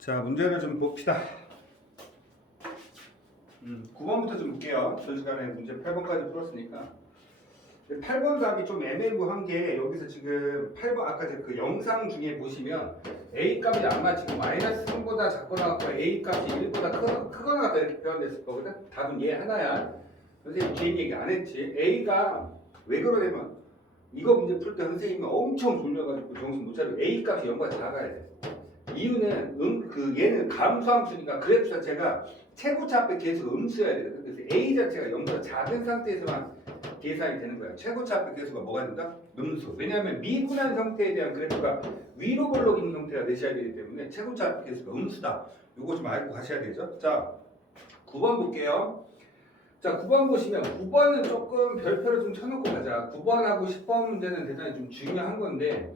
자, 문제를 좀 봅시다. 9번부터 좀 볼게요. 전 시간에 문제 8번까지 풀었으니까. 8번 답이 좀 애매모호한 게 여기서 지금 8번 아까 그 영상 중에 보시면 A 값이 아마 지금 마이너스 3보다 작거나 같고 A 값이 1보다 크거나 같다 이렇게 표현됐을 거거든. 답은 얘 하나야. 선생님 개인 얘기 안 했지. A가 왜 그러냐면 이거 문제 풀 때 선생님이 엄청 돌려가지고 정신 못 차리고 A 값이 0보다 작아야 돼. 이유는 얘는 감수함수니까 그래프 자체가 최고차 앞에 계수가 음수여야 되거든. 그래서 A 자체가 0보다 작은 상태에서만 계산이 되는 거야. 최고차 앞에 계수가 뭐가 된다? 음수. 왜냐하면 미분한 형태에 대한 그래프가 위로 볼록인 형태가 되셔야 되기 때문에 최고차 앞에 계수가 음수다. 요거 좀 알고 가셔야 되죠. 자, 9번 볼게요. 자, 9번 보시면 9번은 조금 별표를 좀 쳐놓고 가자. 9번하고 10번 문제는 대단히 좀 중요한 건데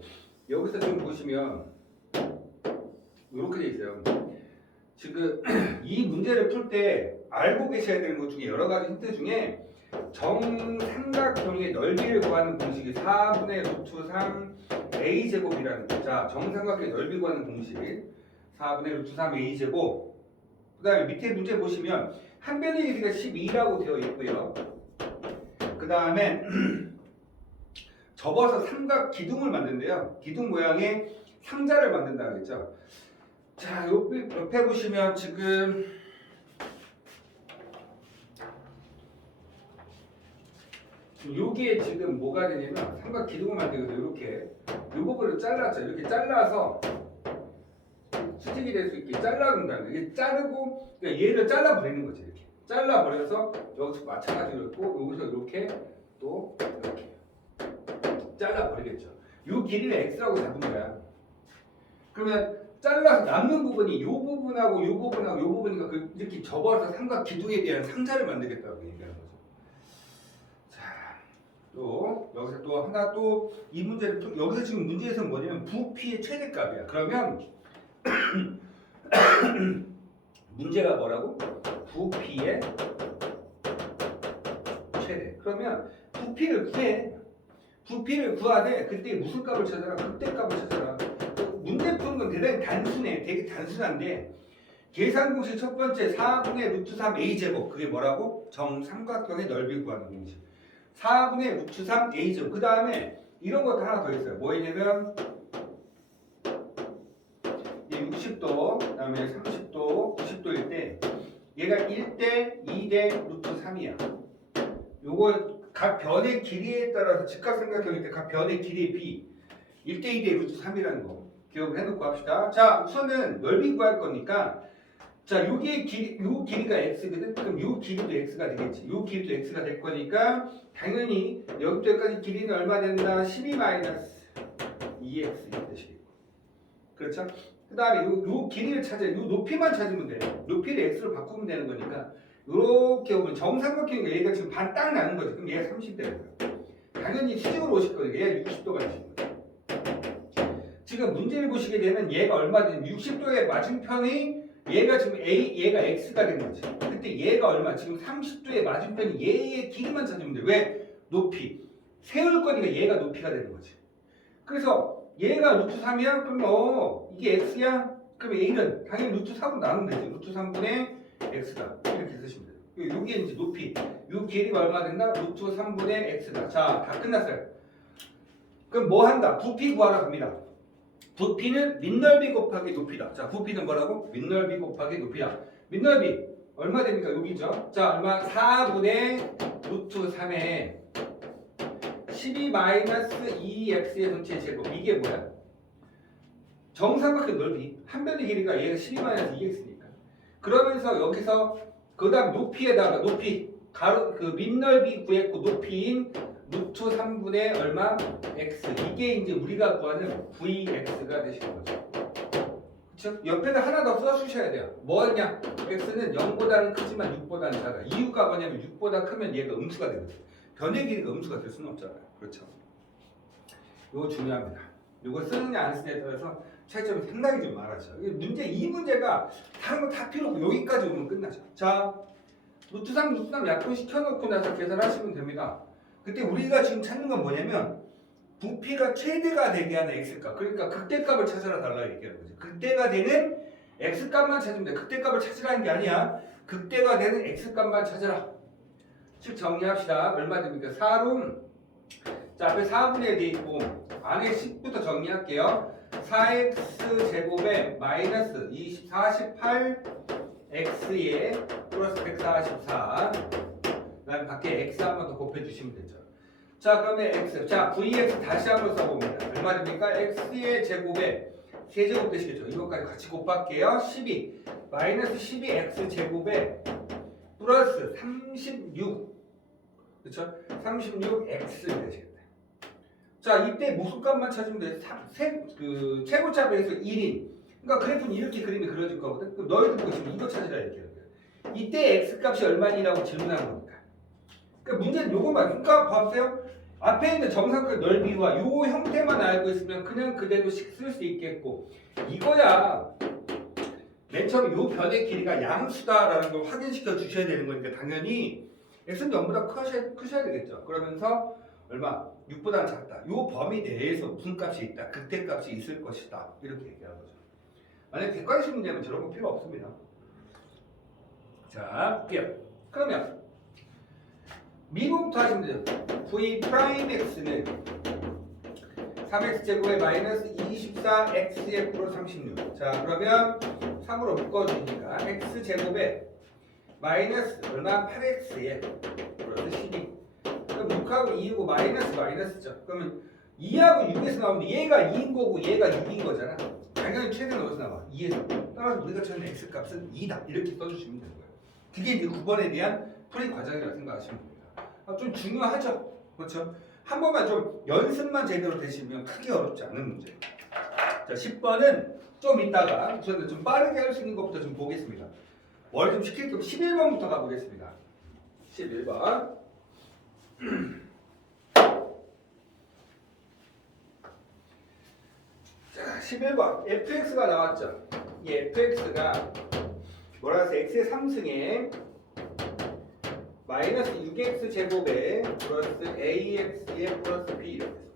여기서 좀 보시면 이렇게 돼 있어요. 지금 이 문제를 풀 때 알고 계셔야 되는 것 중에 여러 가지 힌트 중에 정삼각형의 넓이를 구하는 공식이 4분의 루트 3 a 제곱이라는 거. 자, 정삼각형의 넓이 구하는 공식 4분의 루트 3 a 제곱. 그다음에 밑에 문제 보시면 한 변의 길이가 12라고 되어 있고요. 그다음에 접어서 삼각 기둥을 만든대요. 기둥 모양의 상자를 만든다고 그랬죠. 자, 옆에 보시면 지금 여기에 지금 뭐가 되냐면 삼각 기둥을 만들거든요. 이렇게 이 부분을 잘랐죠. 이렇게 잘라서 수직이 될 수 있게 잘라본다는 거예요. 이게 자르고 그러니까 얘를 잘라버리는 거지. 이렇게 잘라버려서 여기서 마찬가지로 있고 여기서 이렇게 또 이렇게 잘라버리겠죠. 이 길이를 x라고 잡은 거야. 그러면 잘라서 남는 부분이 이 부분하고 이 부분하고 이 부분이니까 이렇게 접어서 삼각 기둥에 대한 상자를 만들겠다고 얘기하는 거죠. 자, 또 여기서 또 하나 또 이 문제를 또 여기서 지금 문제에서 뭐냐면 부피의 최대값이야. 그러면 문제가 뭐라고? 부피의 최대. 그러면 부피를 구해. 부피를 구하되 그때 무슨 값을 찾아라? 극대값을 찾아라. 문제 푸는 건 대단히 단순해. 되게 단순한데 계산 공식 첫 번째 4분의 루트 3 a 제곱. 그게 뭐라고? 정삼각형의 넓이 구하는 공식. 4분의 루트 3 a 제곱. 그 다음에 이런 것도 하나 더 있어요. 뭐냐면 60도, 그 다음에 30도, 90도일 때 얘가 1대 2대 루트 3이야. 요거 각 변의 길이에 따라서 직각삼각형일 때 각 변의 길이의 b 1대 2대 루트 3이라는 거 기억을 해놓고 합시다. 자, 우선은 넓이 구할 거니까 자, 요게 요 길이가 x거든. 그럼 요 길이도 x가 되겠지. 요 길이도 x가 될 거니까 당연히 여기부터 여기까지 길이는 얼마 된다? 12-2x 이렇게 되시겠고. 그렇죠? 그 다음에 요 길이를 찾아야 요 높이만 찾으면 돼요. 높이를 x로 바꾸면 되는 거니까 이렇게 오면 정삼각형이 얘가 지금 반 딱 나는 거지. 그럼 얘가 30대예요. 당연히 수직으로 오실 거예요. 얘가 60도가 되신 거예요. 지금 문제를 보시게 되면 얘가 얼마든 60도의 맞은편이 얘가 지금 얘가 x가 된 거지. 그때 얘가 얼마? 지금 30도의 맞은편이 얘의 길이만 찾으면 돼. 왜? 높이. 세울 거니까 얘가 높이가 되는 거지. 그래서 얘가 루트 3이야? 그럼 이게 x야? 그럼 a는 당연히 루트 3으로 나누면 되지. 루트 3분의 x다. 이렇게 쓰시면 돼요. 요게 이제 높이. 요 길이가 얼마 된다? 루트 3분의 x다. 자, 다 끝났어요. 그럼 뭐 한다? 부피 구하러 갑니다. 부피는 밑넓이 곱하기 높이다. 자, 부피는 뭐라고? 밑넓이 곱하기 높이다. 밑넓이 얼마 됩니까? 여기죠. 자, 얼마? 4분의 루트 3에 12-2x의 전체 제곱. 이게 뭐야? 정삼각형 넓이. 한 변의 길이가 얘가 12-2x니까. 그러면서 여기서 그 다음 높이에다가 높이 가로 그 밑넓이 구했고 높이인 루트 3분의 얼마? x. 이게 이제 우리가 구하는 vx가 되시는 거죠. 그쵸? 옆에다 하나 더 써주셔야 돼요. 뭐냐? x는 0보다는 크지만 6보다는 작아. 이유가 뭐냐면 6보다 크면 얘가 음수가 되거든요. 변의 길이가 음수가 될 수는 없잖아요. 그렇죠? 이거 중요합니다. 이거 쓰느냐 안 쓰느냐에 따라서 차이점이 상당히 좀 많아져. 이 문제가 다른 거 다 필요 없고 여기까지 오면 끝나죠. 자, 루트 3 약분시켜놓고 나서 계산하시면 됩니다. 그때 우리가 지금 찾는 건 뭐냐면 부피가 최대가 되게 하는 x값. 그러니까 극대값을 찾아라 달라 얘기하는 거죠. 극대가 되는 x값만 찾으면 돼. 극대값을 찾으라는 게 아니야. 극대가 되는 x값만 찾으라. 즉 정리합시다. 얼마 됩니까? 4로 자 앞에 4분의 1돼 있고 안에 10부터 정리할게요. 4x 제곱에 마이너스 48x에 플러스 144. 그다음에 밖에 x 한 번 더 곱해주시면 되죠. 자 그러면 x 자 vx 다시 한번 써봅니다. 얼마 됩니까? x의 제곱에 세제곱 되시겠죠. 이것까지 같이 곱할게요. 12 마이너스 12x 제곱에 플러스 36 그렇죠? 36x를 되시겠다. 자 이때 무슨 값만 찾으면 돼? 그 최고차배에서 1인 그러니까 그래프는 이렇게 그림이 그려질 거거든. 그럼 너희들 보고 있으면 이거 찾으라 이렇게 이때 x값이 얼마니라고 질문하는 겁니다. 그러니까 문제는 요것만 그러니까 봐보세요. 앞에 있는 정사각 넓이와 요 형태만 알고 있으면 그냥 그대로 쓸 수 있겠고 이거야 맨 처음에 요 변의 길이가 양수다라는 걸 확인시켜 주셔야 되는 거니까 당연히 x는 0보다 크셔야 되겠죠. 그러면서 얼마? 6보다는 작다. 요 범위 내에서 무슨 값이 있다. 극대값이 있을 것이다. 이렇게 얘기하는 거죠. 만약에 객관식 문제면 저런 거 필요 없습니다. 자 볼게요. 그러면 미분부터 하시면 되죠. v 프라임 x는 3x제곱에 마이너스 24x의 플러스 36. 자 그러면 3으로 묶어주니까 x제곱에 마이너스 얼마? 8x에 플러스 12. 그럼 6하고 2이고 마이너스죠. 그러면 2하고 6에서 나오는데 얘가 2인 거고 얘가 6인 거잖아. 당연히 최대는 어디서 나와? 2에서. 따라서 우리가 찾는 x값은 2다. 이렇게 써주시면 되는 거예요. 그게 이제 9번에 대한 풀이 과정이라고 생각하시면 됩니다. 좀 중요하죠. 그렇죠? 한 번만 좀 연습만 제대로 되시면 크게 어렵지 않은 문제. 자, 10번은 좀 이따가 우선 좀 빠르게 할 수 있는 것부터 좀 보겠습니다. 머리 좀 식힐 겸 11번부터 가보겠습니다. 11번. 자, 11번. fx가 나왔죠. 이 fx가 뭐라 해서 x의 3승에 마이너스 6x 제곱에 플러스 ax의 플러스 b 이렇게 했습니다.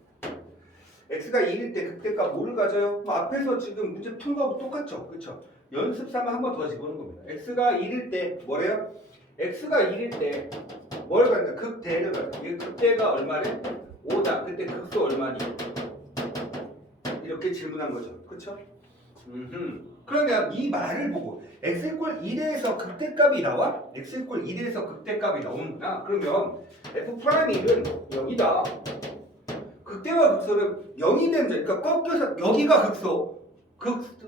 x가 1일 때 극대값 뭐를 가져요? 뭐 앞에서 지금 문제 푼 거하고 똑같죠? 그렇죠? 연습 삼아 한 번 더 집어넣은 겁니다. x가 1일 때 뭐래요? x가 1일 때 뭘 갖다? 극대를 갖다. 이게 극대가 얼마래? 5다. 그때 극소 얼마니? 이렇게 질문한 거죠. 그렇죠? 그러면 이 말을 보고 x = 1에서 극대값이 나와? x = 1에서 극대값이 나오는구나. 그러면 f'1은 0이다. 극대와 극소는 0이 되는 점, 그러니까 꺾여서 여기가 극소,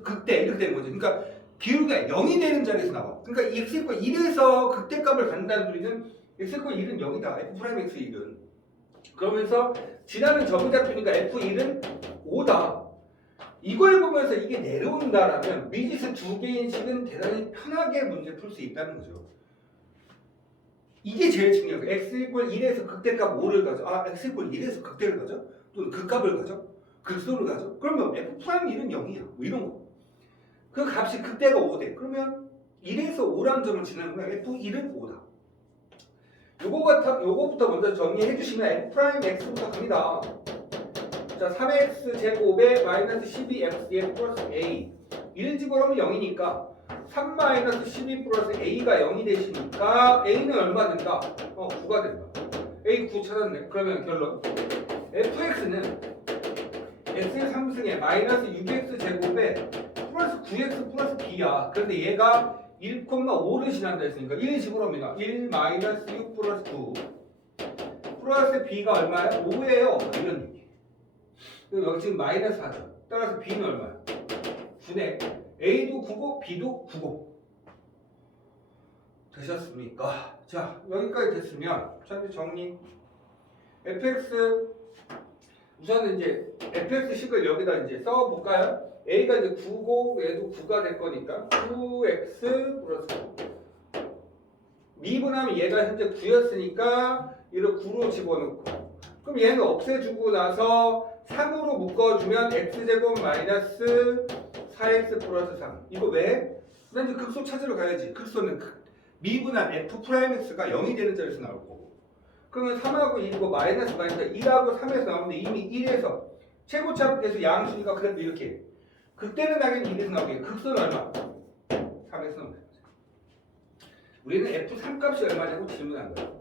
극대 이렇게 되는 거죠. 그러니까 비율가 0이 되는 자리에서 나와. 그러니까 x = 1에서 극대값을 갖는다는 소리는 x = 1은 0이다. f'(x 1은. 그러면서 지나는 점이 잡히니까 f1은 5다. 이걸 보면서 이게 내려온다라면 미지수 두 개인 식은 대단히 편하게 문제 풀 수 있다는 거죠. 이게 제일 중요해요. x = 1에서 극대값 5를 가져. x = 1에서 극대를 가져? 또는 극값을 가져? 극소를 가져? 그러면 f'1은 0이야. 뭐 이런 거. 그 값이 극대가 5대. 그러면 1에서 5라는 점을 지나면 f1은 5다. 요거부터 먼저 정리해 주시면 f'x부터 갑니다. 자, 3x 제곱에 마이너스 12x의 플러스 a 1 집어넣으면 0이니까 3 마이너스 12 플러스 a가 0이 되시니까 a는 얼마 된다? 9가 된다. a 9 찾았네. 그러면 결론 fx는 x의 3승에 마이너스 6x 제곱에 플러스 9x 플러스 b야. 그런데 얘가 1,5를 지난다 했으니까 1 집어넣으면 1 마이너스 6 플러스 9 플러스 b가 얼마야? 5예요. 이런 얘기. 여기 지금 마이너스 하죠. 따라서 b는 얼마야? 9네. a도 9고 b도 9고. 되셨습니까? 자, 여기까지 됐으면 자, 이제 정리. fx 우선은 이제 fx식을 여기다 이제 써볼까요? a가 이제 9고 얘도 9가 될 거니까 9x 플러스 9. 미분하면 얘가 현재 9였으니까 이를 9로 집어넣고 그럼 얘는 없애주고 나서 3으로 묶어주면 x제곱 마이너스 4x 플러스 3. 이거 왜? 난 이제 극소 찾으러 가야지. 극소는 미분한 f'x가 0이 되는 자리에서 나올 거고. 그러면 3하고 1이고 마이너스 1하고 3에서 나오는데 이미 1에서 최고차에서 양수니까 그래도 이렇게. 극대는 당연히 1에서 나오게. 극소는 얼마? F3에서 나오는 거죠. 우리는 F3 값이 얼마냐고 질문한 거예요.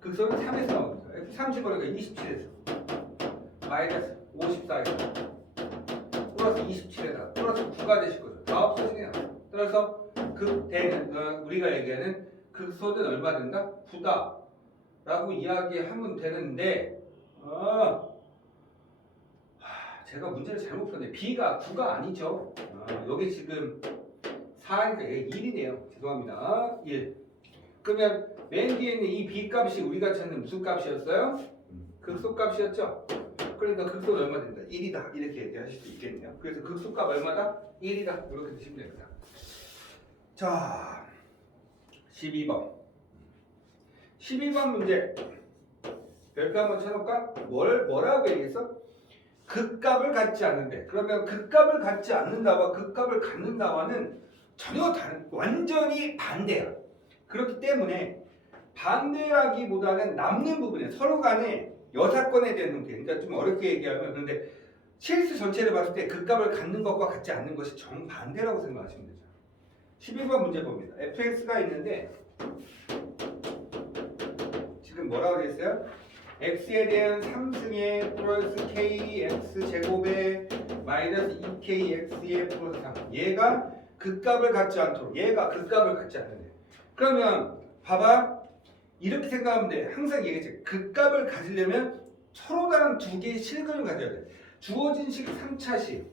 극소는 3에서 나오는 거죠. F3 집어넣으니까 27에서 마이너스 54에서 플러스 27에다 플러스 9가 되실 거죠. 다 없어지네요. 따라서 극대는 우리가 얘기하는 극소는 얼마 된다? 9다 라고 이야기하면 되는데 제가 문제를 잘못 풀었네. B가 9가 아니죠. 여기 지금 4니까 얘가 1이네요. 죄송합니다. 1. 그러면 맨 뒤에 있는 이 B 값이 우리가 찾는 무슨 값이었어요? 극소값이었죠. 그러니까 극소는 얼마 된다? 1이다. 이렇게 얘기하실 수 있겠네요. 그래서 극소값 얼마다? 1이다. 이렇게 드시면 됩니다. 자, 12번. 12번 문제. 별표 한번 쳐놓을까? 뭐라고 얘기했어? 극값을 갖지 않는데. 그러면 극값을 갖지 않는다와 극값을 갖는다와는 전혀 다른, 완전히 반대야. 그렇기 때문에 반대라기보다는 남는 부분에 서로 간에 여사건에 대한 형태. 그러니까 좀 어렵게 얘기하면 그런데 실수 전체를 봤을 때 극값을 갖는 것과 갖지 않는 것이 정반대라고 생각하시면 되죠. 11번 문제 봅니다. fx가 있는데 지금 뭐라고 되어 있어요? x에 대한 3승의 플러스 kx 제곱에 마이너스 2kx의 플러스 3. 얘가 극값을 갖지 않도록. 얘가 극값을 갖지 않는데. 그러면 봐봐. 이렇게 생각하면 돼. 항상 얘기했지. 극값을 가지려면 서로 다른 두 개의 실근을 가져야 돼. 주어진 식 3차식.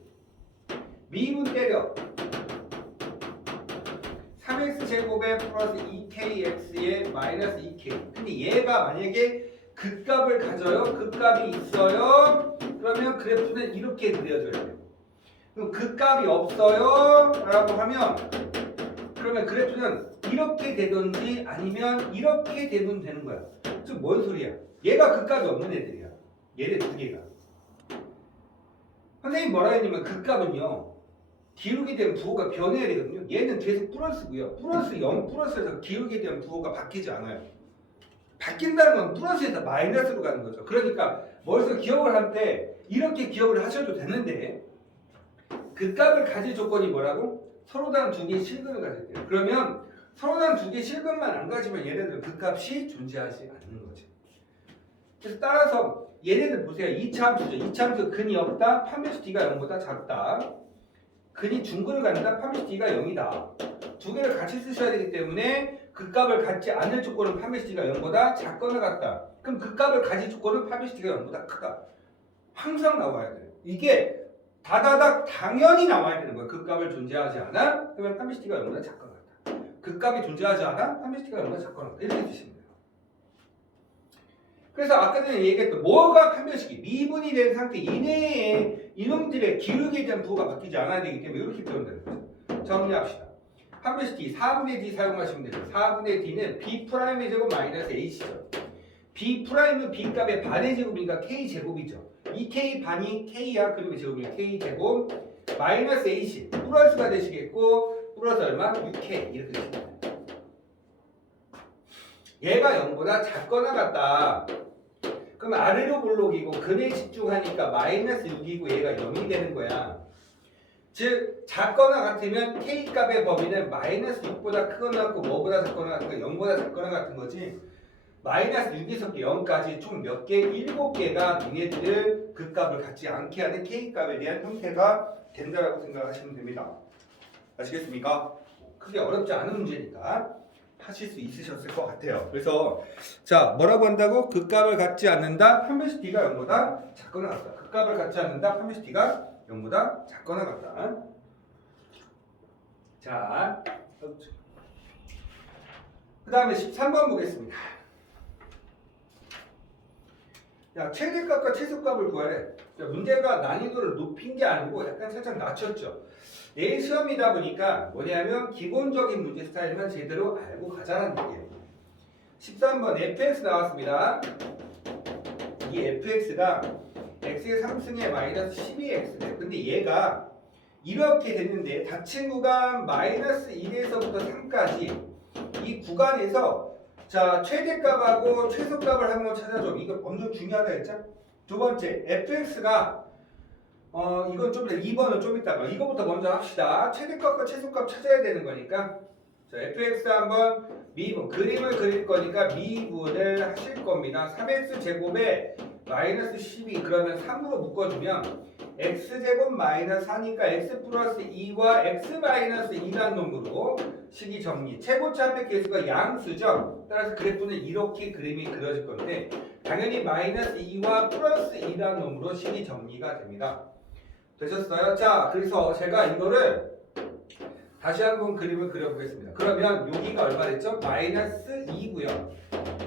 미분 때려. 3x 제곱에 플러스 2kx에 마이너스 2k. 근데 얘가 만약에 극값을 가져요. 극값이 있어요. 그러면 그래프는 이렇게 그려줘야 돼요. 그럼 극값이 없어요. 라고 하면 그러면 그래프는 이렇게 되든지 아니면 이렇게 되면 되는 거야. 지금 뭔 소리야? 얘가 극값이 없는 애들이야. 얘네 두 개가. 선생님 뭐라 했냐면 극값은요. 기울게 되면 부호가 변해야 되거든요. 얘는 계속 플러스고요. 플러스 0 플러스에서 기울게 되면 부호가 바뀌지 않아요. 바뀐다는 건 플러스에서 마이너스로 가는 거죠. 그러니까 머릿속에 기억을 할 때 이렇게 기억을 하셔도 되는데 극값을 가질 조건이 뭐라고? 서로 다른 두 개의 실근을 가질 때요. 그러면 서로 다른 두 개의 실근만 안 가지면 얘네들은 극값이 존재하지 않는 거죠. 그래서 따라서 얘네들 보세요. 2차 함수죠. 2차 함수 근이 없다. 판별식 D가 0보다 작다. 근이 중근을 갖는다. 판별식 D가 0이다. 두 개를 같이 쓰셔야 되기 때문에 극값을 갖지 않을 조건은 판별식 D가 0보다 작거나 같다. 그럼 극값을 가질 조건은 판별식 D가 0보다 크다. 항상 나와야 돼요. 이게 다다닥 당연히 나와야 되는 거예요. 극값을 존재하지 않아? 그러면 판별식 D가 0보다 작거나 같다. 극값이 존재하지 않아? 판별식 D가 0보다 작거나 같다. 이렇게 쓰시면 돼요. 그래서 아까 전에 얘기했던 뭐가 판별식이 미분이 된 상태 이내에 이놈들의 기울기에 대한 부호가 바뀌지 않아야 되기 때문에 이렇게 표현되는 거죠. 정리합시다. 판별식 D 4분의 D 사용하시면 되죠. 4분의 D는 B'의 제곱 마이너스 H죠. B'은 B값의 반의 제곱이니까 K제곱이죠. 2K 반이 K야. 그리고 제곱이니까 K제곱 마이너스 H 플러스가 되시겠고 플러스 얼마? 6K 이렇게 되십니다. 얘가 0보다 작거나 같다. 그럼 아래로 볼록이고 근에 집중하니까 마이너스 6이고 얘가 0이 되는 거야. 즉 작거나 같으면 K값의 범위는 마이너스 6보다 크거나 같고 뭐보다 작거나 같은 거 0보다 작거나 같은 거지. 마이너스 6에서 0까지 총 몇 개? 7개가 얘네들을 극값을 갖지 않게 하는 K값에 대한 형태가 된다라고 생각하시면 됩니다. 아시겠습니까? 크게 어렵지 않은 문제니까 하실 수 있으셨을 것 같아요. 그래서 자 뭐라고 한다고? 극값을 갖지 않는다. 판별식 D가 0보다 작거나 같다. 극값을 갖지 않는다. 판별식 D가 0보다 작거나 같다. 자, 그 다음에 13번 보겠습니다. 야, 최대값과 최소값을 구하래. 문제가 난이도를 높인 게 아니고 약간 살짝 낮췄죠. 내일 시험이다 보니까 뭐냐면 기본적인 문제 스타일만 제대로 알고 가자는 얘기예요. 13번 fx 나왔습니다. 이 fx가 x의 3승에 마이너스 12x래. 근데 얘가 이렇게 됐는데 닫힌 구간 마이너스 1에서부터 3까지 이 구간에서 자 최대값하고 최소값을 한번 찾아줘. 이거 엄청 중요하다 했죠? 두 번째 fx가 이건 좀 이따 2번은 좀 이따가 이거부터 먼저 합시다. 최대값과 최소값 찾아야 되는 거니까 자 fx 한번 미분 그림을 그릴 거니까 미분을 하실 겁니다. 3x 제곱에 마이너스 12 그러면 3으로 묶어주면 x제곱 마이너스 4니까 x 플러스 2와 x 마이너스 2란 놈으로 식이 정리. 최고차 합의 계수가 양수죠. 따라서 그래프는 이렇게 그림이 그려질 건데 당연히 마이너스 2와 플러스 2란 놈으로 식이 정리가 됩니다. 되셨어요? 자, 그래서 제가 이거를 다시 한번 그림을 그려보겠습니다. 그러면 여기가 얼마 됐죠? 마이너스 2고요.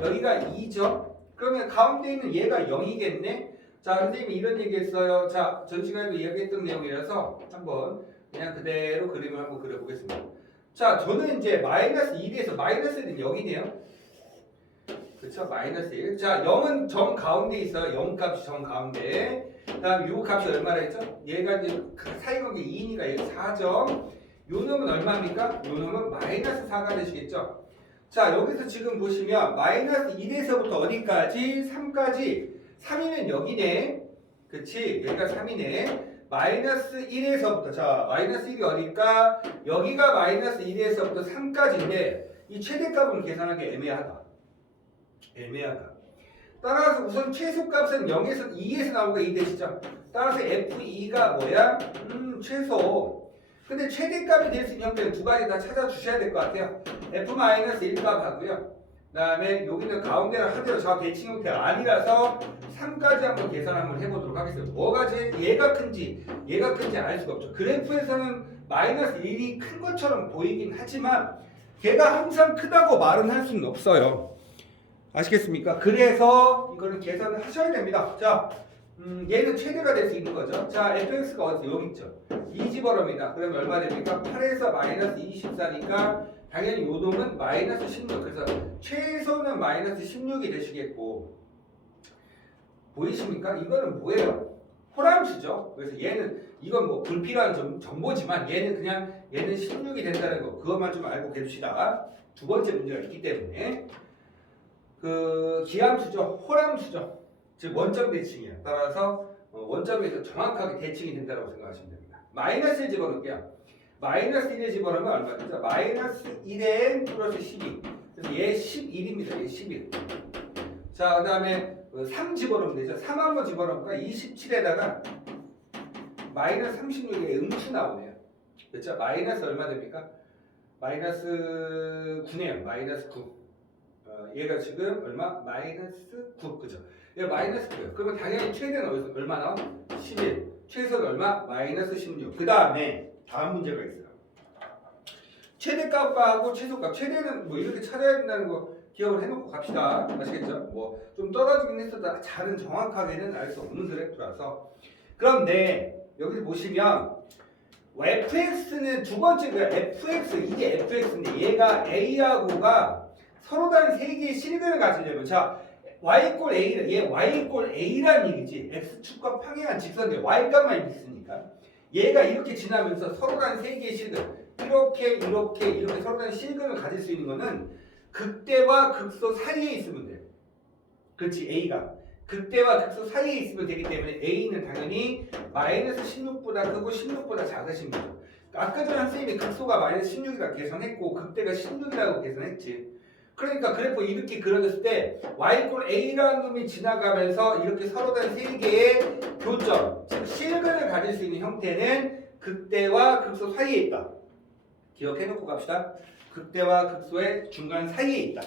여기가 2죠? 그러면 가운데 있는 얘가 0이겠네? 자, 선생님이 이런 얘기 했어요. 자, 전 시간에도 이야기했던 내용이라서 한번 그냥 그대로 그림을 한번 그려보겠습니다. 자, 저는 이제 마이너스 1에서 마이너스 1은 0이네요. 그쵸? 마이너스 1. 자, 0은 정 가운데 있어요. 0 값이 정 가운데. 그 다음 요 값이 얼마나 했죠? 얘가 이제 사이관계 2니까 얘가 4죠. 요 놈은 얼마입니까? 요 놈은 마이너스 4가 되시겠죠? 자, 여기서 지금 보시면 마이너스 1에서부터 어디까지? 3까지 3이면 여기네. 그치? 여기가 3이네. 마이너스 1에서부터 자, 마이너스 1이 어딜까? 여기가 마이너스 1에서부터 3까지인데 이 최대값은 계산하기 애매하다. 애매하다. 따라서 우선 최소값은 0에서 2에서 나오니까 2 되시죠? 따라서 F2가 뭐야? 최소. 근데 최대값이 될 수 있는 형태는 두 가지 다 찾아주셔야 될 것 같아요. F-1값 하고요. 그 다음에 여기는 가운데를 하대로 저 대칭 형태가 아니라서 3까지 한번 계산 한번 해보도록 하겠습니다. 뭐가 얘가 큰지 알 수가 없죠. 그래프에서는 마이너스 1이 큰 것처럼 보이긴 하지만 걔가 항상 크다고 말은 할 수는 없어요. 아시겠습니까? 그래서 이거는 계산을 하셔야 됩니다. 자, 얘는 최대가 될 수 있는 거죠. 자, fx가 어디 여기 있죠. 2 집어넣습니다. 그러면 얼마 됩니까? 8에서 마이너스 24니까 당연히 요 놈은 마이너스 16. 그래서 최소는 마이너스 16이 되시겠고 보이십니까? 이거는 뭐예요? 호람수죠. 그래서 얘는 이건 뭐 불필요한 정보지만 얘는 16이 된다는 거 그것만 좀 알고 계십시다. 두 번째 문제가 있기 때문에 그 기함수죠. 호람수죠. 즉 원점 대칭이야. 따라서 원점에서 정확하게 대칭이 된다고 생각하시면 됩니다. 마이너스 1 집어넣을게요. 마이너스 1에 집어넣으면 얼마 되죠? 마이너스 1에 플러스 12. 그래서 얘 11입니다. 얘 11. 자, 그 다음에 3 집어넣으면 되죠. 3 한번 집어넣을까? 27에다가 마이너스 36에 음수 나오네요. 그렇죠? 마이너스 얼마 됩니까? 마이너스 9네요. 마이너스 9. 얘가 지금 얼마? 마이너스 9. 그죠? 얘 마이너스 9예요. 그러면 당연히 최대는 어디서 얼마 나와? 11. 최소는 얼마? 마이너스 16. 그 다음에 다음 문제가 있어요. 최대값하고 최소값. 최대는 뭐 이렇게 찾아야 된다는 거 기억을 해놓고 갑시다. 아시겠죠? 뭐 좀 떨어지긴 했어도 잘은 정확하게는 알 수 없는 그래프라서. 그런데 여기 보시면 fx는 두 번째 그 fx 이게 fx인데 얘가 a하고가 서로 다른 세 개의 실근을 가지려면 자 y 꼴 a 얘 y 꼴 a라는 얘기지. x축과 평행한 직선인데 y값만 있으니까 얘가 이렇게 지나면서 서로 다른 세 개의 실근 이렇게 서로 다른 실근을 가질 수 있는 거는 극대와 극소 사이에 있으면 돼요. 그렇지. a가 극대와 극소 사이에 있으면 되기 때문에 a는 당연히 마이너스 16보다 크고 16보다 작으신 거죠. 아까 전에 선생님이 극소가 마이너스 16이라고 계산했고 극대가 16이라고 계산했지. 그러니까 그래프 이렇게 그려졌을 때 y 꼴 a라는 놈이 지나가면서 이렇게 서로 다른 세 개의 교점, 즉 실근을 가질 수 있는 형태는 극대와 극소 사이에 있다. 기억해놓고 갑시다. 극대와 극소의 중간 사이에 있다.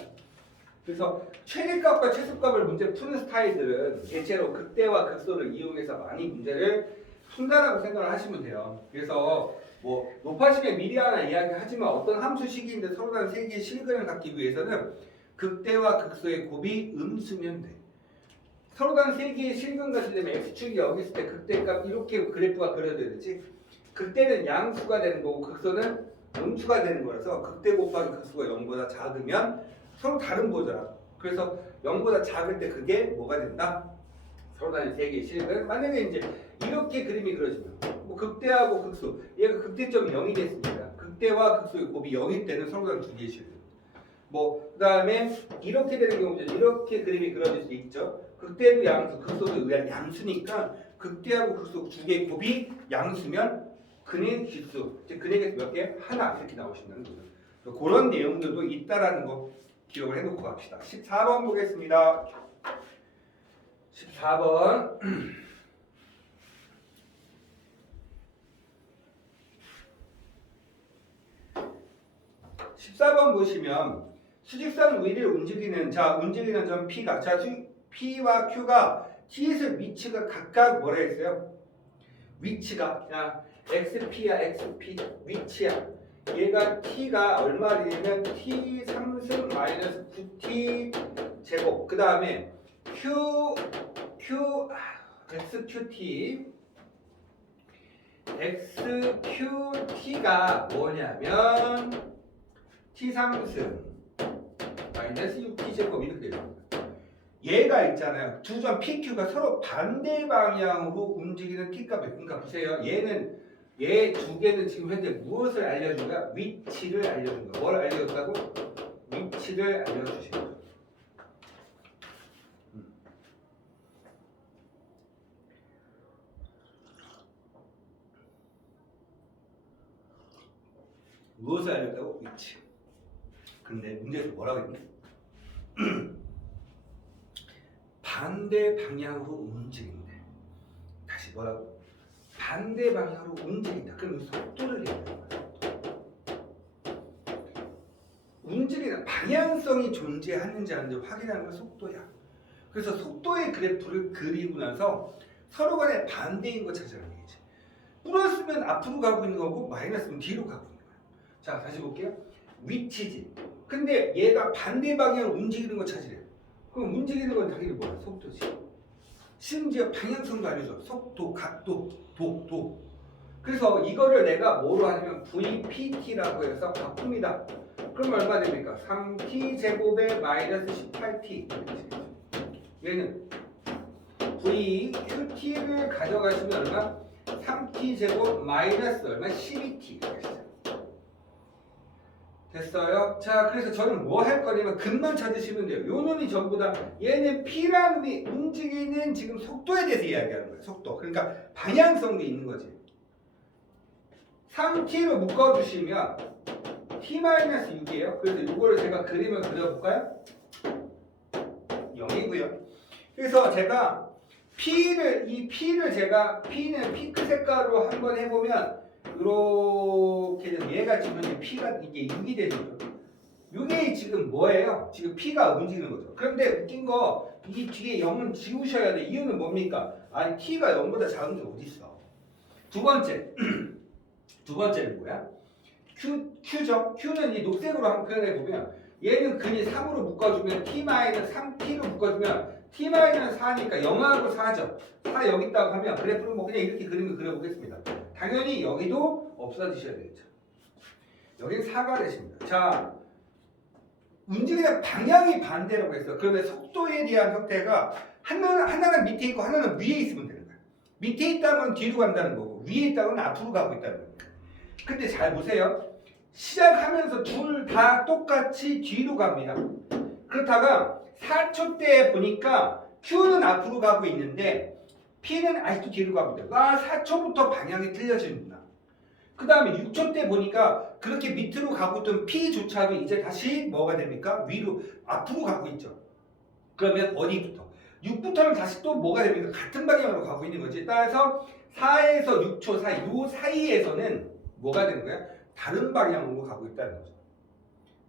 그래서 최대값과 최소값을 문제 푸는 스타일들은 대체로 극대와 극소를 이용해서 많이 문제를 푼다라고 생각을 하시면 돼요. 그래서 뭐 높아지면 미리 하나 이야기하지만 어떤 함수식인데 서로 다른 세 개의 실근을 갖기 위해서는 극대와 극소의 곱이 음수면 돼. 서로 다른 세 개의 실근 가지려면 x축이 여기 있을 때 극대값 이렇게 그래프가 그려져야 되지. 극대는 양수가 되는 거고 극소는 음수가 되는 거라서 극대 곱하기 극소가 0보다 작으면 서로 다른 거잖아. 그래서 0보다 작을 때 그게 뭐가 된다? 서로 다른 세 개의 실근. 만약에 이제 이렇게 그림이 그려지면 뭐 극대하고 극소 얘가 극대점이 0이 됐습니다. 극대와 극소의 곱이 0일 때는 서로 다른 두 개의 실근. 뭐 그다음에 이렇게 되는 경우죠. 이렇게 그림이 그려질 수 있죠. 극대도 양수, 극소도 양수니까 극대하고 극소 두 개의 곱이 양수면 근의 기수, 즉 근의 개수 몇 개? 하나 이렇게 나오신다는 거죠. 그런 내용들도 있다라는 거 기억을 해놓고 갑시다. 14번 보겠습니다. 14번. 14번 보시면 수직선 위를 움직이는 움직이는 점 P가 P와 Q가 T에서 위치가 각각 뭐라 했어요? 위치가 XP야 XP 위치야. 얘가 T가 얼마 되냐면 T 3승 마이너스 9T 제곱 그 다음에 XQT가 뭐냐면 T 3승 마이너스 6T 제곱 이렇게 돼요. 얘가 있잖아요. 두 점 PQ가 서로 반대 방향으로 움직이는 T값이 그러니까 보세요. 얘 두 개는 지금 현재 무엇을 알려준 거야? 위치를 알려준 거야. 뭘 알려줬다고? 위치를 알려주신 거죠. 무엇을 알렸다고? 위치. 근데 문제에서 뭐라고 했니? 반대 방향으로 움직인대. 다시 뭐라고? 반대 방향으로 움직인다. 그럼 속도를 얘기하는 거야. 움직이는 방향성이 존재하는지 아닌지 확인하는 건 속도야. 그래서 속도의 그래프를 그리고 나서 서로 간에 반대인 거 찾으라는 얘기지. 플러스면 앞으로 가고 있는 거고 마이너스면 뒤로 가고 있는 거야. 자, 다시 볼게요. 위치지. 근데 얘가 반대 방향으로 움직이는 거 찾으래. 그럼 움직이는 건 당연히 뭐야? 속도지. 심지어 방향성도 알려줘. 속도, 각도, 도. 그래서 이거를 내가 뭐로 하냐면 VPT라고 해서 바꿉니다. 그럼 얼마 됩니까? 3T 제곱에 마이너스 18T. 얘는 VQT를 가져가시면 얼마? 3T 제곱 마이너스 얼마? 12T. 됐어요? 자, 그래서 저는 뭐 할 거냐면 근만 찾으시면 돼요. 요 놈이 전부 다 얘는 P라는 놈이 움직이는 지금 속도에 대해서 이야기하는 거예요. 속도. 그러니까 방향성도 있는 거지. 3T로 묶어주시면 T-6이에요. 그래서 이거를 제가 그림을 그려볼까요? 0이고요. 그래서 제가 P는 핑크 색깔로 한번 해보면 이렇게 돼서 얘가 지금 현재 P가 이게 6이 되는 거죠. 이게 지금 뭐예요? 지금 P가 움직이는 거죠. 그런데 웃긴 거 이 뒤에 0은 지우셔야 돼. 이유는 뭡니까? 아니 T가 0보다 작은 게 어디 있어? 두 번째는 뭐야? Q죠. Q는 이 녹색으로 한번 표현해 보면 얘는 근이 3으로 묶어주면 T-3T로 묶어주면 T-4니까 0하고 4죠. 4 여기 있다고 하면 그래프는 뭐 그냥 이렇게 그림을 그려보겠습니다. 당연히 여기도 없어지셔야 되겠죠. 여기는 4가 되십니다. 자, 움직이는 방향이 반대라고 했어요. 그러면 속도에 대한 형태가 하나는 밑에 있고 하나는 위에 있으면 되는 거예요. 밑에 있다면 뒤로 간다는 거고 위에 있다면 앞으로 가고 있다는 거예요. 근데 잘 보세요. 시작하면서 둘 다 똑같이 뒤로 갑니다. 그렇다가 4초 때 보니까 Q는 앞으로 가고 있는데 P는 아직도 뒤로 가고 있다. 4초부터 방향이 틀려집니다. 그 다음에 6초 때 보니까 그렇게 밑으로 가고 있던 P조차도 이제 다시 뭐가 됩니까? 위로 앞으로 가고 있죠. 그러면 어디부터? 6부터는 다시 또 뭐가 됩니까? 같은 방향으로 가고 있는 거지. 따라서 4에서 6초 사이, 요 사이에서는 뭐가 되는 거야? 다른 방향으로 가고 있다는 거죠.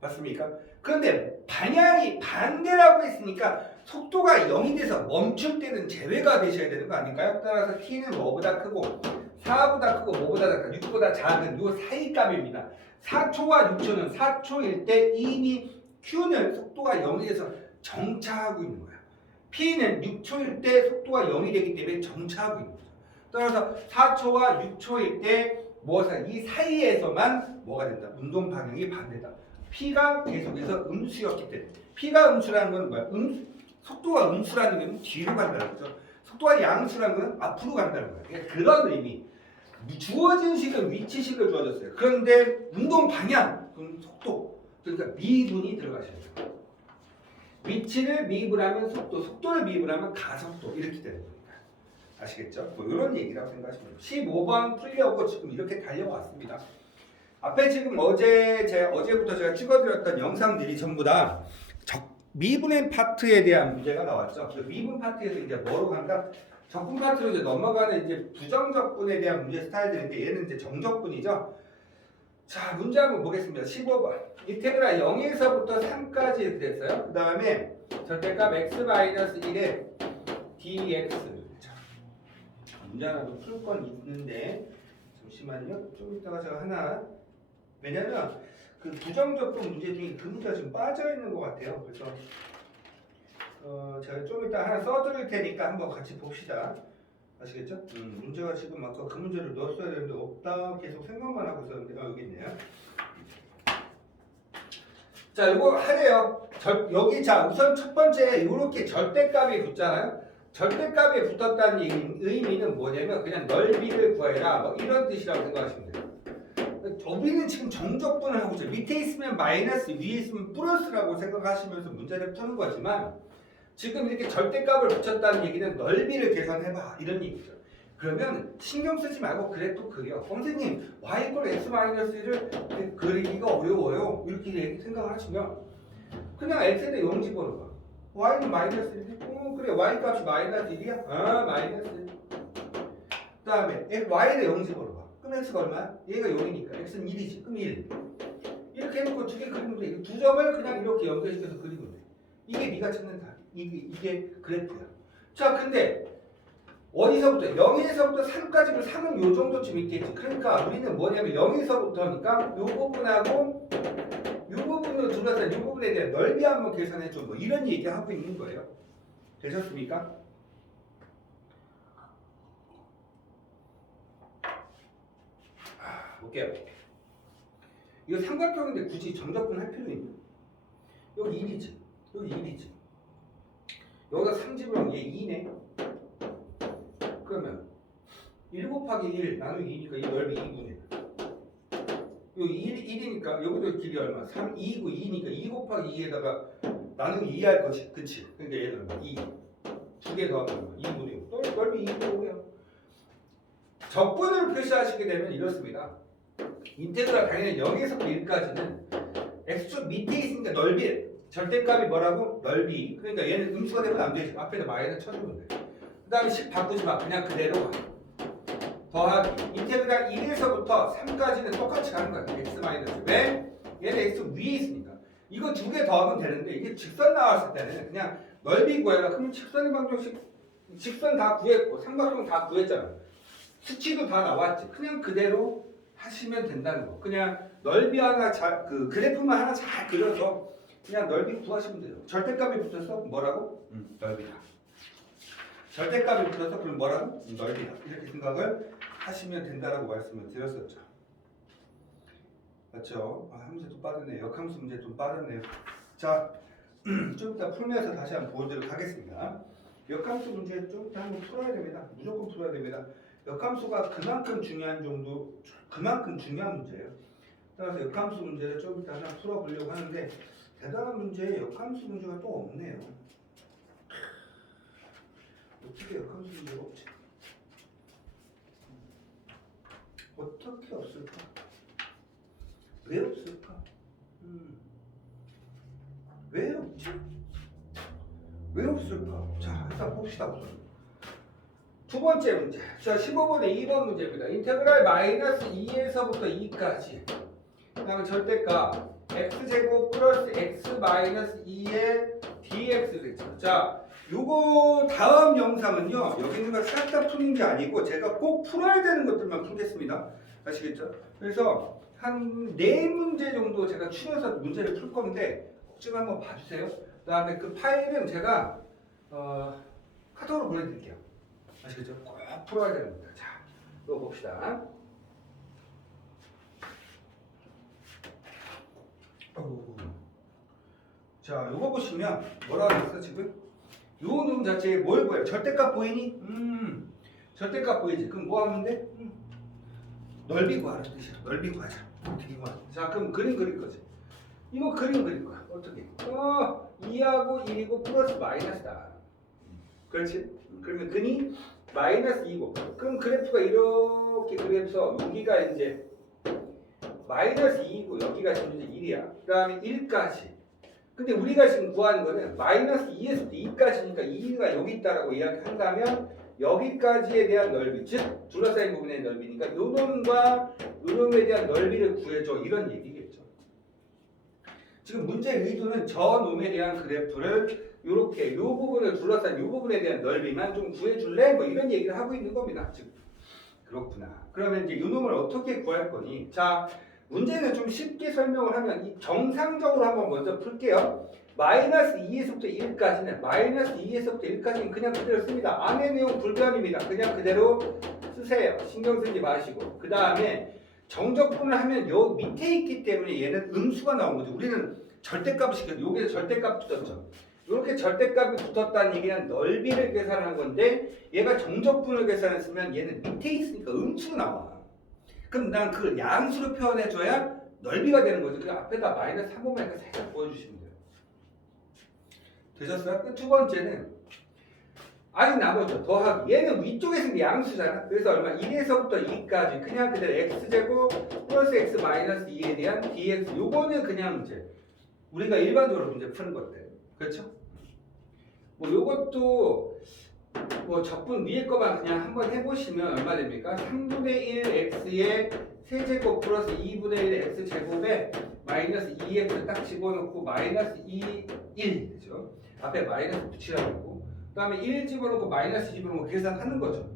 맞습니까? 그런데 방향이 반대라고 했으니까 속도가 0이 돼서 멈출 때는 제외가 되셔야 되는 거 아닌가요? 따라서 T는 뭐보다 크고 4보다 크고 뭐보다 작다 6보다 작은 요 사이값입니다. 4초와 6초는 4초일 때 이미 Q는 속도가 0이 돼서 정차하고 있는 거예요. P는 6초일 때 속도가 0이 되기 때문에 정차하고 있는 거죠. 따라서 4초와 6초일 때 이 사이에서만 뭐가 된다? 운동 방향이 반대다. P가 계속해서 음수였기 때문에 P가 음수라는 건 뭐야? 속도가 음수라는 건 뒤로 간다는 거죠. 속도가 양수라는 건 앞으로 간다는 거예요. 그러니까 그런 의미. 주어진 식은 위치식을 주어졌어요. 그런데 운동 방향, 속도. 그러니까 미분이 들어가셔야 돼요. 위치를 미분하면 속도, 속도를 미분하면 가속도 이렇게 되는 겁니다. 아시겠죠? 뭐 이런 얘기라고 생각하시면 돼요. 15번 풀려고 지금 이렇게 달려왔습니다. 앞에 지금 어제부터 제가 찍어드렸던 영상들이 전부 다 미분의 파트에 대한 문제가 나왔죠. 그 미분 파트에서 이제 뭐로 간다? 적분 파트로 이제 넘어가는 이제 부정적분에 대한 문제 스타일들인데 얘는 이제 정적분이죠. 자, 문제 한번 보겠습니다. 15번. 인테그랄 0에서부터 3까지 이렇게 됐어요. 그 다음에 절대값 x-1에 dx. 자, 문제 하나 더 풀 건 있는데 잠시만요. 좀 이따가 제가 하나. 왜냐면 그 부정적분 문제 중에 그 문제가 지금 빠져 있는 것 같아요. 그래서 제가 좀 이따 하나 써드릴 테니까 한번 같이 봅시다. 아시겠죠? 문제가 지금 아까 그 문제를 넣었어야 되는데 없다 계속 생각만 하고 있었는데 여기 있네요. 자, 이거 하래요. 여기 자 우선 첫 번째 이렇게 절대값이 붙잖아요. 절대값이 붙었다는 의미는 뭐냐면 그냥 넓이를 구해라 뭐 이런 뜻이라고 생각하시면 돼요. 우리는 지금 정적분을 하고 있죠. 밑에 있으면 마이너스, 위에 있으면 플러스라고 생각하시면서 문제를 푸는 거지만 지금 이렇게 절대값을 붙였다는 얘기는 넓이를 계산해봐 이런 얘기죠. 그러면 신경 쓰지 말고 그래프 그려. 선생님 y 이퀄 x-1을 그리기가 어려워요. 이렇게 생각을 하시면 그냥 x에 0 집어넣어. y는 마이너스 1. 그래 y 값이 마이너스 1이야? 마이너스 1. 그 다음에 y에 0 집어넣어. 그럼 x가 얼마야? 얘가 0이니까 x는 1이지. 그럼 1. 이렇게 해놓고 두 개 그리면 돼. 두 점을 그냥 이렇게 연결시켜서 그리면 돼. 이게 네가 찾는 답. 이게 그래프야. 자, 근데 어디서부터? 0에서부터 3까지는 3은 요 정도쯤 있겠지. 그러니까 우리는 뭐냐면 0에서부터니까 요 부분하고 요 부분으로 둘러싼 요 부분에 대한 넓이 한번 계산해줘. 뭐 이런 얘기 하고 있는 거예요. 되셨습니까? 볼게요. 이거 삼각형인데 굳이 정적분 할 필요 있나? 여기 1이지. 여기 1이지. 여기다 3집을 하면 얘 2네. 그러면 1 곱하기 1 나누기 2니까 이 넓이 2분의 여기 1이니까 여기도 길이 얼마? 3, 2고 2니까 2 곱하기 2에다가 나누기 2 할 것이. 그치? 그러니까 얘는 2. 두 개 더하면 2분의 5. 넓이 2분의 5예요. 적분을 표시하시게 되면 이렇습니다. 인테그랄 당연히 0에서 1까지는 x축 밑에 있으니까 넓이 절대값이 뭐라고? 넓이. 그러니까 얘는 음수가 되면 안 되지. 앞에다 마이너스 쳐주면 돼. 그 다음에 10 바꾸지 마. 그냥 그대로 가. 더하기 인테그랄 1에서부터 3까지는 똑같이 가는 거야. x 마이너스. 왜? 얘는 x 위에 있으니까. 이거 두 개 더하면 되는데 이게 직선 나왔을 때는 그냥 넓이 구해라. 그러면 직선의 방정식 직선 다 구했고 삼각형 다 구했잖아. 수치도 다 나왔지. 그냥 그대로 하시면 된다는 거. 그냥 넓이 하나 그 그래프만 하나 잘 그려서 그냥 넓이 구하시면 돼요. 절대값이 붙어서 뭐라고? 넓이다. 절대값이 붙어서 그럼 뭐라고? 넓이다. 이렇게 생각을 하시면 된다라고 말씀을 드렸었죠. 맞죠? 문제 좀 빠르네요. 역함수 문제 좀 빠르네요. 자, 좀 이따 풀면서 다시 한번 보여드리도록 하겠습니다. 역함수 문제 좀 이따 한번 풀어야 됩니다. 무조건 풀어야 됩니다. 역함수가 그만큼 중요한 문제예요. 따라서 역함수 문제를 좀 이따 하나 풀어보려고 하는데 대단한 문제에 역함수 문제가 또 없네요. 어떻게 역함수 문제가 없지? 어떻게 없을까? 왜 없을까? 왜 없지? 왜 없을까? 자, 일단 봅시다 우선. 두 번째 문제. 자, 15번의 2번 문제입니다. 인테그랄 마이너스 2에서부터 2까지. 그 다음에 절대값 x제곱 플러스 x 마이너스 2의 dx 됐죠. 자, 요거 다음 영상은요. 여기 있는 거 싹 다 푸는 게 아니고 제가 꼭 풀어야 되는 것들만 풀겠습니다. 아시겠죠? 그래서 한 4문제 정도 제가 추려서 문제를 풀 건데 꼭 좀 한번 봐주세요. 그 다음에 그 파일은 제가 카톡으로 보내드릴게요. 아시겠죠? 꼭 풀어야 됩니다. 자, 이거 봅시다. 자, 이거 보시면 뭐라고 했어 지금? 요 놈 자체에 뭘 보여? 절대값 보이니? 절대값 보이지? 그럼 뭐 하면 돼? 넓이 구하는 뜻이야. 넓이 구하자. 어떻게 구하자? 자, 그럼 그림 그릴 거지. 이거 그림 그릴 거야. 어떻게? 2하고 1이고 플러스 마이너스다. 그렇지? 그러면 근이 마이너스 2고. 그럼 그래프가 이렇게 그래서 여기가 이제 마이너스 2고 여기가 지금 이제 1이야. 그 다음에 1까지. 근데 우리가 지금 구하는 거는 마이너스 2에서 2까지니까 2가 여기 있다라고 이야기한다면 여기까지에 대한 넓이, 즉 둘러싸인 부분의 넓이니까 요 놈과 요 놈에 대한 넓이를 구해줘, 이런 얘기겠죠. 지금 문제의 의도는 저 놈에 대한 그래프를 이렇게 요 부분을 둘러싼 요 부분에 대한 넓이만 좀 구해줄래? 뭐 이런 얘기를 하고 있는 겁니다. 즉 그렇구나. 그러면 이제 요 놈을 어떻게 구할 거니? 자, 문제는 좀 쉽게 설명을 하면 이 정상적으로 한번 먼저 풀게요. 마이너스 2에서부터 1까지는 마이너스 2에서부터 1까지는 그냥 그대로 씁니다. 안의 내용 불변입니다. 그냥 그대로 쓰세요. 신경 쓰지 마시고. 그 다음에 정적분을 하면 요 밑에 있기 때문에 얘는 음수가 나온 거죠. 우리는 절대값을 시켰죠. 여기에 절대값 붙었죠. 이렇게 절대값이 붙었다는 얘기는 넓이를 계산한 건데 얘가 정적분을 계산했으면 얘는 밑에 있으니까 음수가 나와. 그럼 난 그걸 양수로 표현해줘야 넓이가 되는 거죠. 그 앞에다 마이너스 한 번만 이렇게 살짝 보여주시면 돼요. 되셨어요? 그 두 번째는 아직 남았죠. 더하기. 얘는 위쪽에 있는 양수잖아. 그래서 얼마? 1에서부터 2까지 그냥 그대로 x제곱 플러스 x 마이너스 2에 대한 dx. 요거는 그냥 이제 우리가 일반적으로 문제 푸는 것들. 그렇죠? 뭐 요것도 뭐 적분 위에 거만 그냥 한번 해보시면 얼마 됩니까? 3분의 1 x의 세제곱 플러스 2분의 1 x제곱에 마이너스 2x를 딱 집어넣고 마이너스 2, 1 되죠. 앞에 마이너스 붙이라고. 그 다음에 1 집어넣고 마이너스 집어넣고 계산하는 거죠.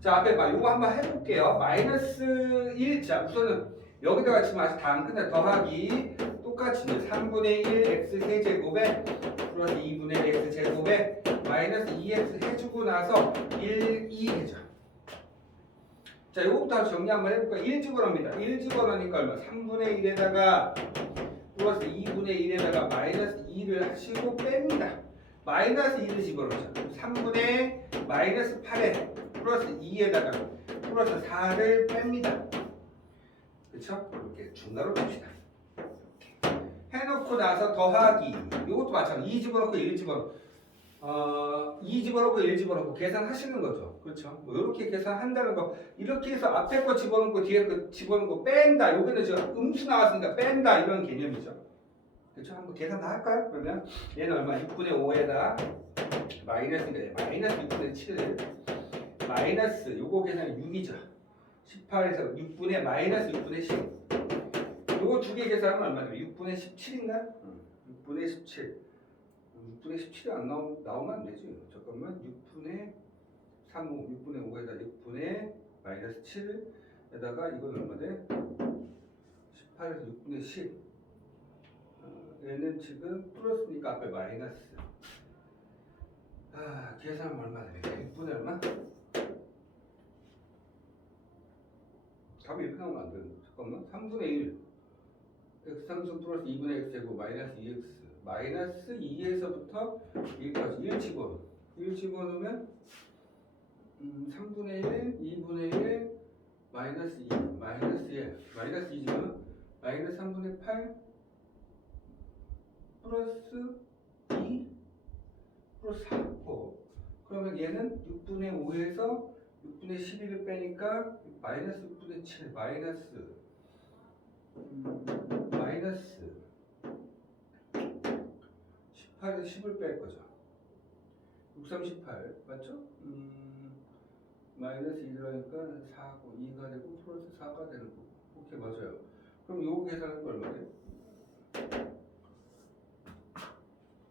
자, 앞에 요거 한번 해볼게요. 마이너스 1. 자, 우선은 여기다가 지금 아직 다 안 끝나. 더하기 똑같이 3분의 1 x 세제곱에 플러스 2분의 1 x 제곱에 마이너스 2x 해주고 나서 1, 2 해줘. 자, 요거부터 정리 한번 해볼까요? 1 집어넣습니다. 1 집어넣으니까 얼마? 3분의 1에다가 플러스 2분의 1에다가 마이너스 2를 하시고 뺍니다. 마이너스 2를 집어넣죠. 3분의 마이너스 8에 플러스 2에다가 플러스 4를 뺍니다. 그쵸? 이렇게 중괄호 뺍시다. 해놓고 나서 더하기. 이것도 마찬가지. 2 집어넣고 1 집어넣고 2 집어넣고 1 집어넣고 계산하시는 거죠. 그렇죠? 뭐 이렇게 계산한다는 거. 이렇게 해서 앞에 거 집어넣고 뒤에 거 집어넣고 뺀다. 여기는 지금 음수 나왔으니까 뺀다. 이런 개념이죠. 그렇죠? 한번 계산 다 할까요? 그러면 얘는 얼마? 6분의 5에다 마이너스 6분의 7 마이너스 요거 계산이 6이죠. 18에서 6분의 마이너스 6분의 10 요거 두 개 계산하면 얼마나 돼요? 6분의 17인가? 6분의 17 6분의 17이 안 나오면 안 되지. 잠깐만. 6분의 3호 6분의 5에다 6분의 마이너스 7에다가 이건 얼마 돼? 18에서 6분의 10 얘는 지금 플러스니까 앞에 마이너스. 계산하면 얼마 됩니까? 6분의 얼마? 답이 이렇게 나오면 안 되는 거. 잠깐만. 3분의 1 x3승 플러스 2분의 x제곱 마이너스 2x 마이너스 2에서부터 1까지 1 집어넣으면 3분의 1 2분의 1 마이너스 2 마이너스 1 마이너스 2 집어넣으면 마이너스 3분의 8 플러스 2 플러스 4 그러면 얘는 6분의 5에서 6분의 11을 빼니까 마이너스 6분의 7 마이너스 18에서 10을 뺄 거죠. 6, 3, 18 맞죠? 마이너스 2 들어가니까 4고 2가 되고 플러스 4가 되는 거고. 오케이 맞아요. 그럼 요거 계산하는 거 얼마 돼요?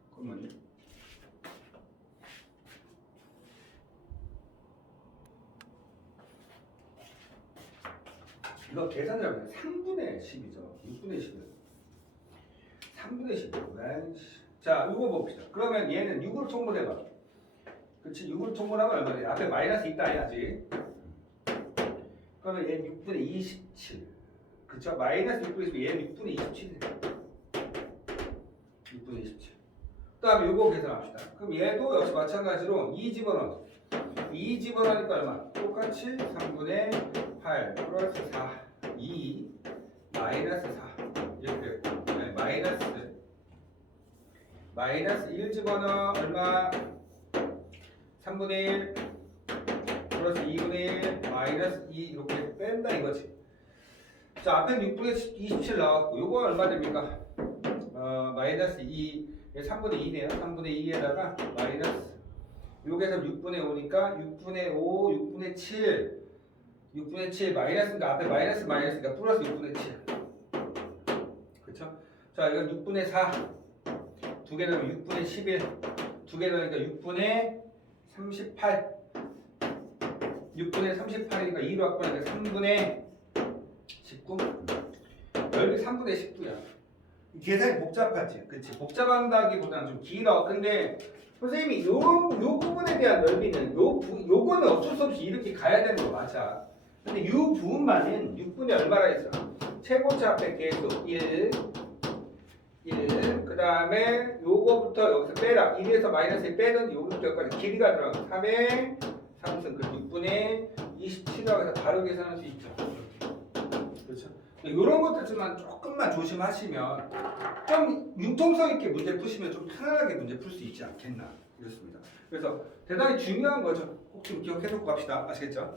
잠깐만요. 이거 계산을 하면 3분의 10이죠. 6분의 10이요. 3분의 10. 자, 이거 봅시다. 그러면 얘는 6으로 통분해봐. 그치? 6으로 통분하면 얼마 돼? 앞에 마이너스 있다 해야지. 그러면 얘는 6분의 27. 그쵸? 마이너스 6분의 27. 얘는 6분의 27이네. 6분의 27. 그 다음에 요거 계산합시다. 그럼 얘도 역시 마찬가지로 2 집어넣어. 2 집어넣으니까 얼마? 똑같이 3분의 8 플러스 4 2 마이너스 4 이렇게 네, 마이너스 1 집어넣어 얼마? 3분의 1 플러스 2분의 1 마이너스 2 이렇게 뺀다 이거지. 자, 앞에 6분의 27 나왔고 요거 얼마 됩니까? 마이너스 2 3분의 2네요. 3분의 2에다가 마이너스 요게서 6분의 5니까 6분의 5 6분의 7 6분의 7 마이너스니까 앞에 마이너스니까 플러스 6분의 7 그쵸? 자 이건 6분의 4 두 개 넣으면 6분의 11 두 개 넣으니까 6분의 38 6분의 38이니까 2로 바꾸니까 3분의 19 여기 3분의 19야. 계산이 복잡하지, 그치? 복잡한다기보다는 좀 길어. 근데 선생님이 요 부분에 대한 넓이는 요거는 어쩔 수 없이 이렇게 가야 되는 거 맞아. 근데 요 부분만은 6분의 얼마라 했어? 최고차 앞에 계수 1 그 다음에 요거부터 여기서 빼라. 1에서 마이너스 1 빼는 요거부터 여기까지 길이가 들어가 3의 3승 그 6분의 27이라고 해서 바로 계산할 수 있죠. 그렇죠? 이런 것들만 조금만 조심하시면 좀 융통성 있게 문제 푸시면 좀 편안하게 문제 풀 수 있지 않겠나 이렇습니다. 그래서 대단히 중요한 거죠. 꼭 좀 기억해놓고 갑시다. 아시겠죠?